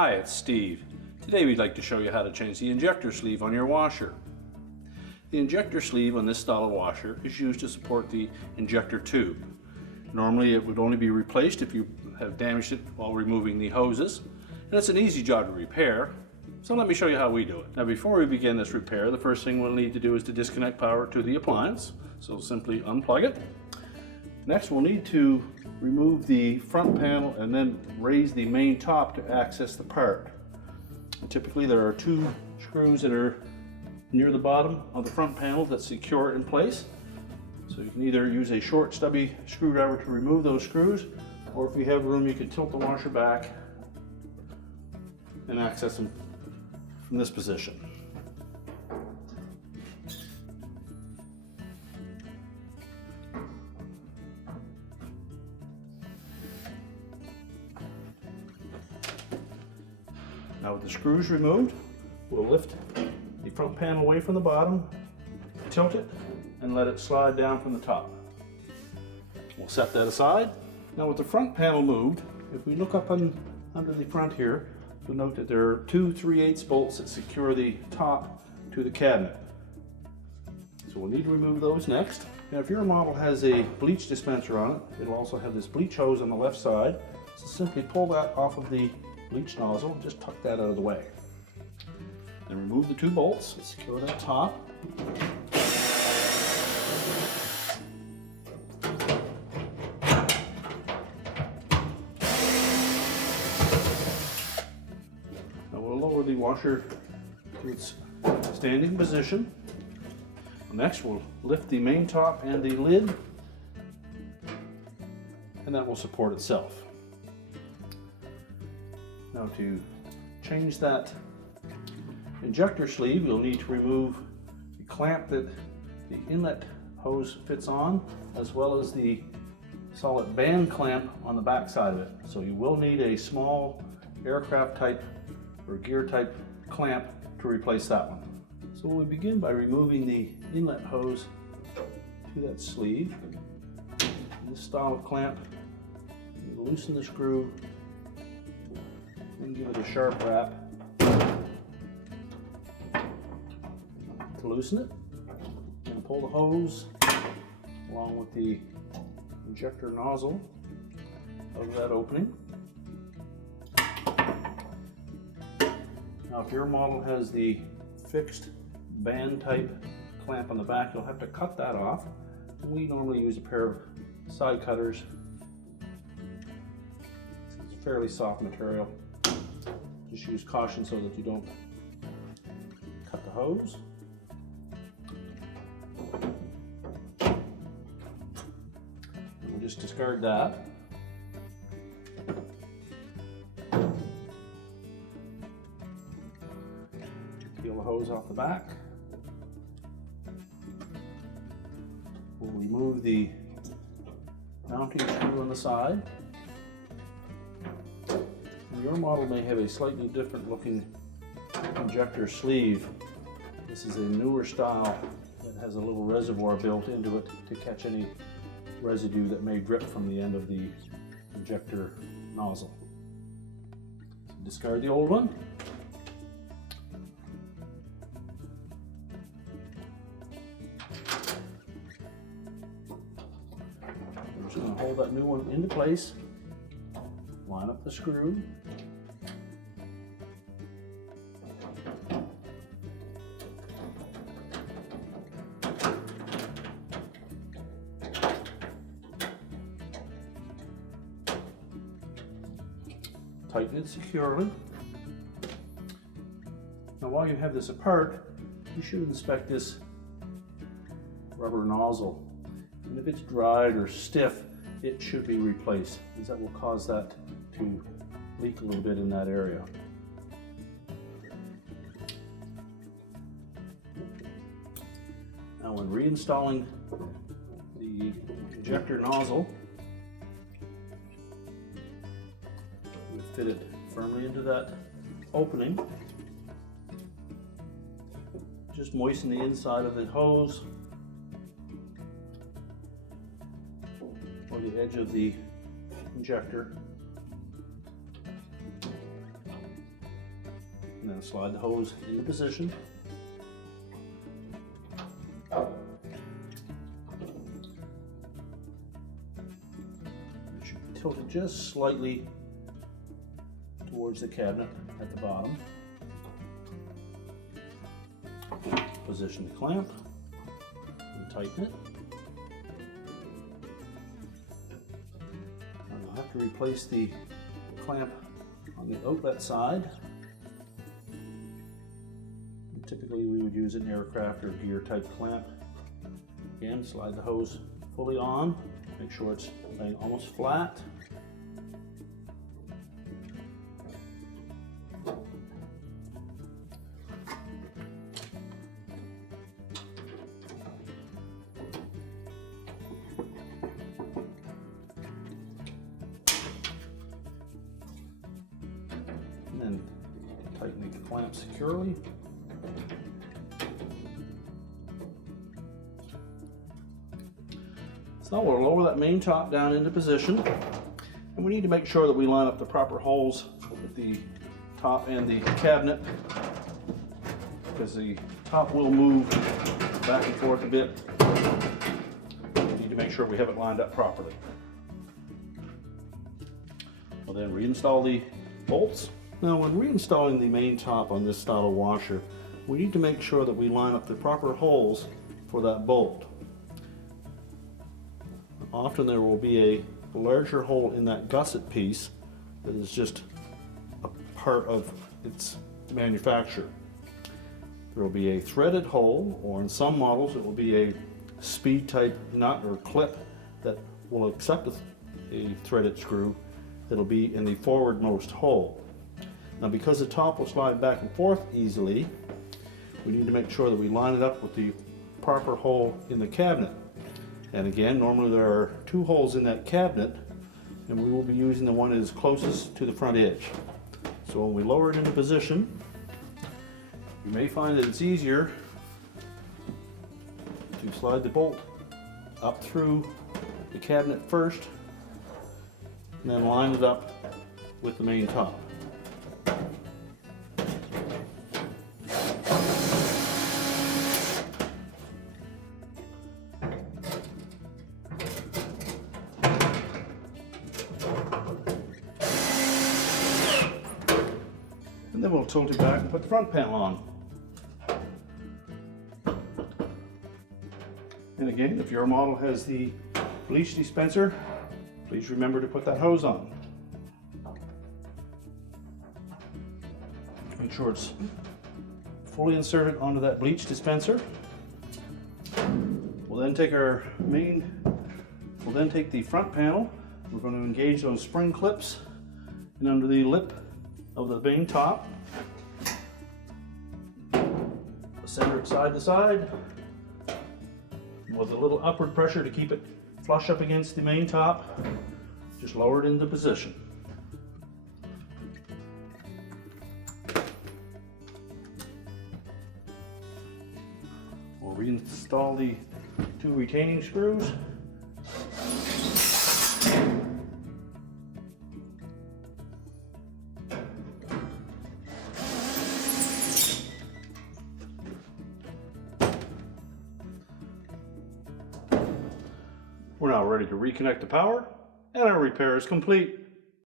Hi, it's Steve. Today we'd like to show you how to change the injector sleeve on your washer. The injector sleeve on this style of washer is used to support the injector tube. Normally it would only be replaced if you have damaged it while removing the hoses, and it's an easy job to repair, so let me show you how we do it. Now before we begin this repair, the first thing we'll need to do is to disconnect power to the appliance, so simply unplug it. Next we'll need to remove the front panel and then raise the main top to access the part. Typically there are two screws that are near the bottom of the front panel that secure it in place. So you can either use a short stubby screwdriver to remove those screws, or if you have room you can tilt the washer back and access them from this position. Now with the screws removed, we'll lift the front panel away from the bottom, tilt it, and let it slide down from the top. We'll set that aside. Now with the front panel moved, if we look up under the front here, you'll note that there are two 3/8 bolts that secure the top to the cabinet. So we'll need to remove those next. Now if your model has a bleach dispenser on it, it'll also have this bleach hose on the left side. So simply pull that off of the bleach nozzle, just tuck that out of the way. Then remove the two bolts, secure that top. Now we'll lower the washer to its standing position. Next we'll lift the main top and the lid, and that will support itself. Now to change that injector sleeve, you'll need to remove the clamp that the inlet hose fits on, as well as the solid band clamp on the back side of it. So you will need a small aircraft type or gear type clamp to replace that one. So we'll begin by removing the inlet hose to that sleeve. This style of clamp, you loosen the screw and give it a sharp wrap to loosen it, and pull the hose along with the injector nozzle of that opening. Now if your model has the fixed band type clamp on the back, you'll have to cut that off. We normally use a pair of side cutters. It's fairly soft material. Just use caution so that you don't cut the hose. And we'll just discard that. Peel the hose off the back. We'll remove the mounting screw on the side. Your model may have a slightly different looking injector sleeve. This is a newer style that has a little reservoir built into it to catch any residue that may drip from the end of the injector nozzle. So discard the old one. I'm just going to hold that new one into place. Line up the screw. Tighten it securely. Now while you have this apart, you should inspect this rubber nozzle. And if it's dried or stiff, it should be replaced, because that will cause that to leak a little bit in that area. Now when reinstalling the injector nozzle, we fit it firmly into that opening. Just moisten the inside of the hose or the edge of the injector. And then slide the hose into position. It should be tilted just slightly towards the cabinet at the bottom. Position the clamp and tighten it. And I'll have to replace the clamp on the outlet side. And typically we would use an aircraft or gear type clamp. Again, slide the hose fully on, make sure it's laying almost flat. And then tighten the clamp securely. So we'll lower that main top down into position, and we need to make sure that we line up the proper holes with the top and the cabinet, because the top will move back and forth a bit. We need to make sure we have it lined up properly. We'll then reinstall the bolts. Now, when reinstalling the main top on this style of washer, we need to make sure that we line up the proper holes for that bolt. Often there will be a larger hole in that gusset piece that is just a part of its manufacture. There will be a threaded hole, or in some models it will be a speed type nut or clip that will accept a threaded screw that'll be in the forwardmost hole. Now, because the top will slide back and forth easily, we need to make sure that we line it up with the proper hole in the cabinet. And again, normally there are two holes in that cabinet, and we will be using the one that is closest to the front edge. So when we lower it into position, you may find that it's easier to slide the bolt up through the cabinet first, and then line it up with the main top. And then we'll tilt it back and put the front panel on. And again, if your model has the bleach dispenser, please remember to put that hose on. Make sure it's fully inserted onto that bleach dispenser. We'll then take the front panel. We're going to engage those spring clips and under the lip of the main top. Center it side to side with a little upward pressure to keep it flush up against the main top. Just lower it into position. We'll reinstall the two retaining screws. We're now ready to reconnect the power, and our repair is complete.